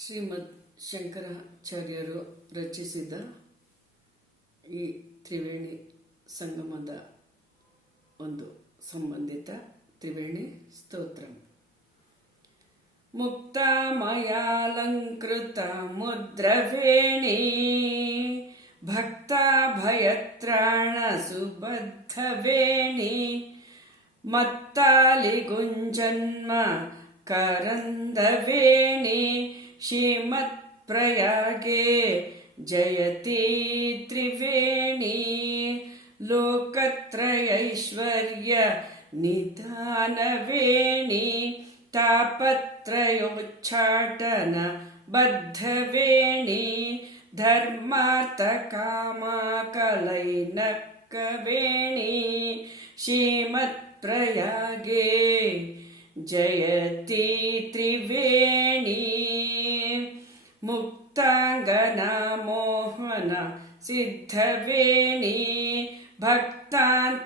ಶ್ರೀಮದ್ ಶಂಕರಾಚಾರ್ಯರು ರಚಿಸಿದ ಈ ತ್ರಿವೇಣಿ ಸಂಗಮದ ಒಂದು ಸಂಬಂಧಿತ ತ್ರಿವೇಣಿ ಸ್ತೋತ್ರ. ಮುಕ್ತಾಮಯಾಲಂಕೃತ ಮುದ್ರವೇಣಿ ಭಕ್ತಾಭಯತ್ರಾಣ ಸುಬದ್ಧವೇಣಿ ಮತ್ತಾಲಿಗುಂಜನ್ಮ ಕರಂದವೇಣಿ ಶ್ರೀಮತ್ಪ್ರಯಾಗೆ ಜಯತಿ ತ್ರಿವೇಣಿ ಲೋಕತ್ರಯೈಶ್ವರ್ಯ ನಿಧಾನವೇಣಿ ತಾಪತ್ರಯೋಚ್ಚಾಟನ ಬದ್ಧವೇಣಿ ಧರ್ಮಾರ್ಥ ಕಾಮಕಲೈನಕವೇಣಿ ಶ್ರೀಮತ್ಪ್ರಯಾಗೆ ಜಯತಿ ತ್ರಿವೇಣಿ ಮುಕ್ತಾಂಗನ ಮೋಹನ ಸಿದ್ಧವೇಣಿ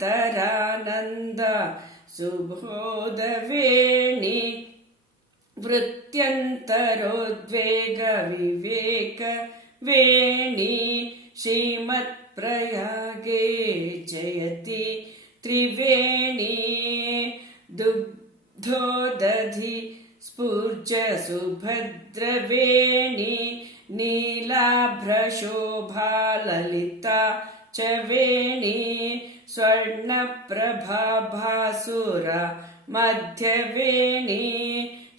ಭಕ್ತಾಂತರಾನಂದ ಸುಬೋಧವೇಣಿ ವೃತ್ಯಂತರೋದ್ವೇಗ ವಿವೇಕ ವೇಣಿ ಶ್ರೀಮತ್ಪ್ರಯಾಗೆ ಜಯತಿ ತ್ರಿವೇಣಿ ದುಗ್ಧೋದಧಿ ಸ್ಫೂರ್ಜ ಸುಭದ್ರವೇಣಿ ನೀಲಾಭ್ರಶೋಭಾ ಲಲಿತಾ ಚ ವೇಣಿ ಸ್ವರ್ಣಪ್ರಭಾಭಾಸುರ ಮಧ್ಯವೇಣಿ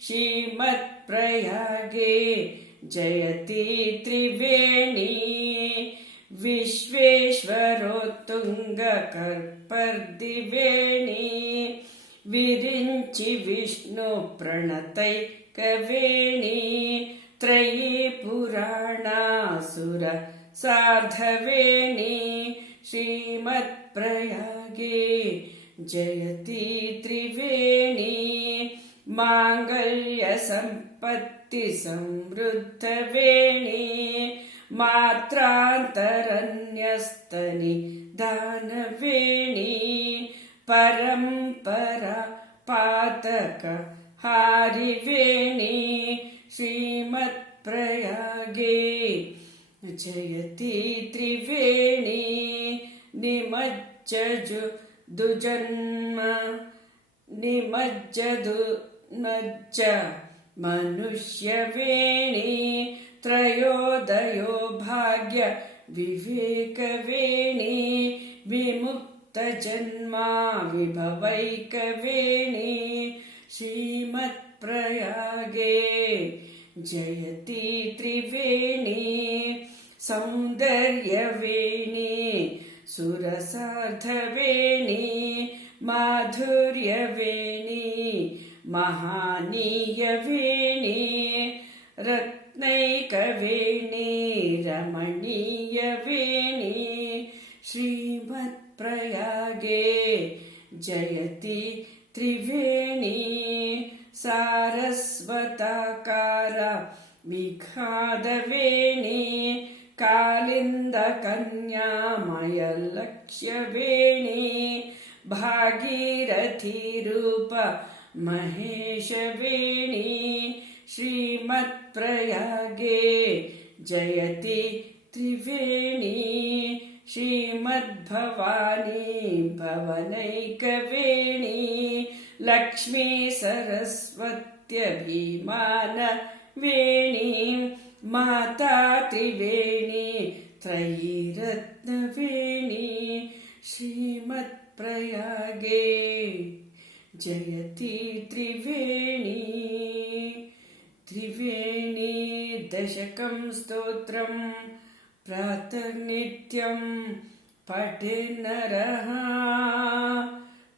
ಶ್ರೀಮತ್ಪ್ರಯಾಗೆ ಜಯತಿ ತ್ರಿವೇಣಿ ವಿಶ್ವೇಶ್ವರೋತ್ತುಂಗ ಕರ್ಪರ್ದಿವೇಣಿ ವಿರಿಂಚಿ ವಿಷ್ಣು ಪ್ರಣತೈಕವೇಣಿ ತ್ರಯೀ ಪುರಾಣಾಸುರ ಸಾರ್ಧವೇಣಿ ಶ್ರೀಮತ್ಪ್ರಯಾಗೆ ಜಯತಿ ತ್ರಿವೇಣಿ ಮಾಂಗಲ್ಯ ಸಂಪತ್ತಿ ಸಮೃದ್ಧವೇಣಿ ಮಾತ್ರಾಂತರನ್ಯಸ್ತನಿ ದಾನವೇಣಿ ಪರಂಪರಾ ಪಾತಕ ಹಾರಿವೇಣಿ ಶ್ರೀಮತ್ಪ್ರಯಾಗೆ ಜಯತಿ ತ್ರಿವೇಣಿ ನಿಮಜ್ಜು ದುಜನ್ಮ ನಿಮಜ್ಜದು ನಜ್ಜ ಮನುಷ್ಯವೇಣಿ ತ್ರಯೋದಯೋ ಭಾಗ್ಯ ವಿವೇಕವೇಣಿ ವಿಮುಕ್ತ ಜನ್ಮ ವಿಭವೈಕವೇಣಿ ಶ್ರೀಮತ್ಪ್ರಯಾಗೆ ಜಯತಿ ತ್ರಿವೇಣಿ ಸೌಂದರ್ಯವೇಣಿ ಸುರಸಾರ್ಧವೇಣಿ ಮಾಧುರ್ಯವೇಣಿ ಮಹಾನೀಯವೇಣಿ ರತ್ನೈಕವೇಣಿ ರಮಣೀಯವೇಣಿ ಶ್ರೀಮತ್ಪ್ರಯಾಗೆ ಜಯತಿ ತ್ರಿವೇಣಿ ಸಾರಸ್ವತಾಕಾರ ವಿಘಾದವೇಣಿ ಕಾಲಿಂದ ಕನ್ಯಾಮಯ ಲಕ್ಷ್ಯವೇಣಿ ಭಾಗೀರಥಿ ರೂಪ ಮಹೇಶವೇಣಿ ಶ್ರೀಮತ್ಪ್ರಯಾಗೆ ಜಯತಿ ತ್ರಿವೇಣಿ ಶ್ರೀಮದ್ಭವಾನಿ ಭವನೈಕವೇಣಿ ಲಕ್ಷ್ಮೀ ಸರಸ್ವತ್ಯಭಿಮಾನ ವೇಣಿ ಮಾತಾ ತ್ರಿವೇಣಿ ತ್ರಯೀರತ್ನವೇಣಿ ಶ್ರೀಮತ್ಪ್ರಯಾಗೆ ಜಯತಿ ತ್ರಿವೇಣಿ ತ್ರಿವೇಣಿ ದಶಕಂ ಸ್ತೋತ್ರಂ ಪ್ರಾತರ್ನಿತ್ಯಂ ಪಠೇನ್ನರಃ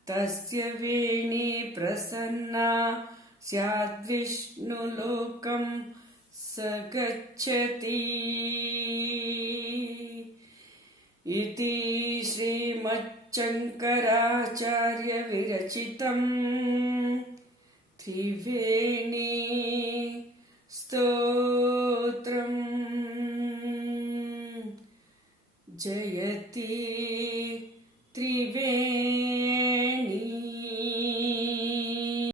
ತಸ್ಯ ವೇಣಿ ಪ್ರಸನ್ನಾ ಸ್ಯಾದ್ವಿಷ್ಣುಲೋಕಂ ಸ ಗಚ್ಚತಿ ಇತಿ ಶ್ರೀಮಚ್ಚಂಕರಾಚಾರ್ಯ ವಿರಚಿತಂ ತ್ರಿವೇಣಿ ಸ್ತೋತ್ರಂ ಜಯತಿ